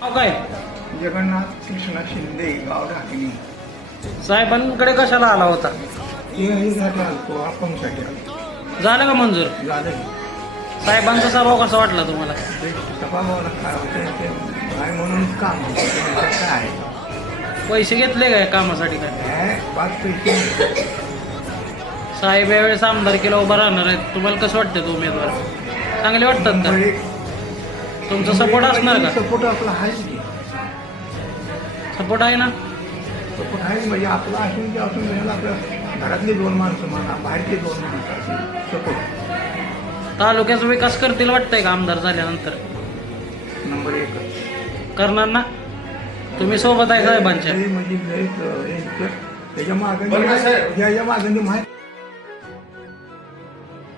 काय जगन्नाथ कृष्णा शिंदे, गाव ढाकणी. साहेबांकडे कशाला आला होता? साठी आलतो, अपंगसाठी आलतो. झालं का मंजूर? झालं. साहेबांचा स्वभाव कसा वाटला तुम्हाला? सभाभावाला काय होतं ते काय म्हणून काम होतं काय पैसे घेतले काय कामासाठी? काय आहे 5 पैसे. साहेब यावेळेस आमदारकीला उभा राहणार आहेत, तुम्हाला कसं वाटतं तो उमेदवार? चांगले वाटतात का? तुमचा सपोर्ट असणार का? सपोर्ट आपला आहेच की. सपोर्ट आहे ना? सपोर्ट आहे म्हणजे आपला असून ते असून मिळालं. आपल्या घरातली 2 माणसं म्हणा, बाहेरचे 2 माणसं असेल सपोर्ट. तालुक्याचा विकास करतील वाटतंय का आमदार झाल्यानंतर? नंबर 1 करणार ना? तुम्ही सोबत आहे साहेबांच्या? म्हणजे त्याच्या मागं माहिती